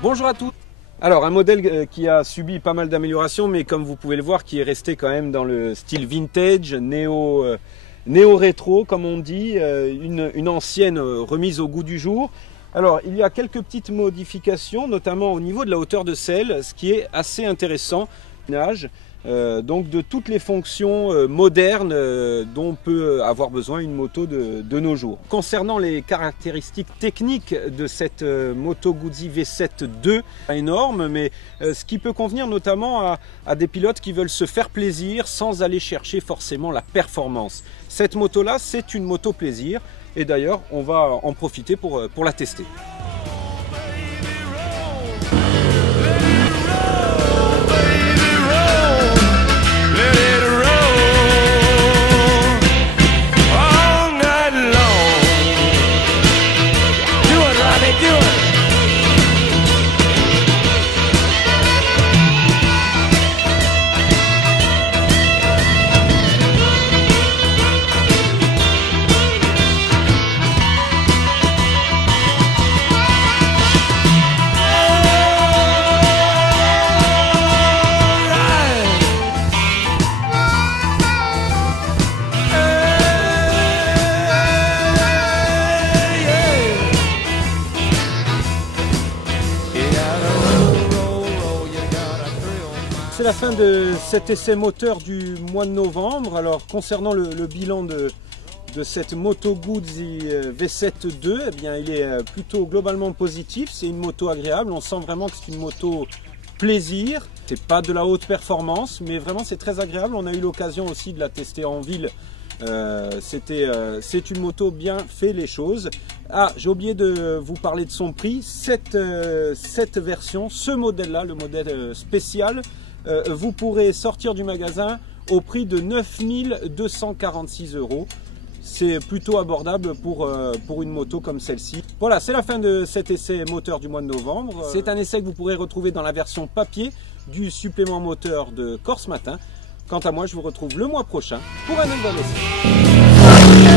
Bonjour à tous. Alors un modèle qui a subi pas mal d'améliorations, mais comme vous pouvez le voir, qui est resté quand même dans le style vintage, néo-rétro comme on dit, une ancienne remise au goût du jour. Alors il y a quelques petites modifications, notamment au niveau de la hauteur de selle, ce qui est assez intéressant. Donc de toutes les fonctions modernes dont peut avoir besoin une moto de nos jours. Concernant les caractéristiques techniques de cette Moto Guzzi V7 II, pas énorme, mais ce qui peut convenir notamment à des pilotes qui veulent se faire plaisir sans aller chercher forcément la performance. Cette moto là, c'est une moto plaisir et d'ailleurs on va en profiter pour la tester. C'est la fin de cet essai moteur du mois de novembre. Alors concernant le bilan de cette Moto Guzzi V7 II, eh bien, il est plutôt globalement positif. C'est une moto agréable, on sent vraiment que c'est une moto plaisir. C'est pas de la haute performance, mais vraiment c'est très agréable. On a eu l'occasion aussi de la tester en ville. C'est une moto bien fait les choses. Ah, j'ai oublié de vous parler de son prix. Cette version, ce modèle là, le modèle spécial, vous pourrez sortir du magasin au prix de 9 246 €. C'est plutôt abordable pour une moto comme celle-ci. Voilà, c'est la fin de cet essai moteur du mois de novembre. C'est un essai que vous pourrez retrouver dans la version papier du supplément moteur de Corse Matin. Quant à moi, je vous retrouve le mois prochain pour un nouvel essai.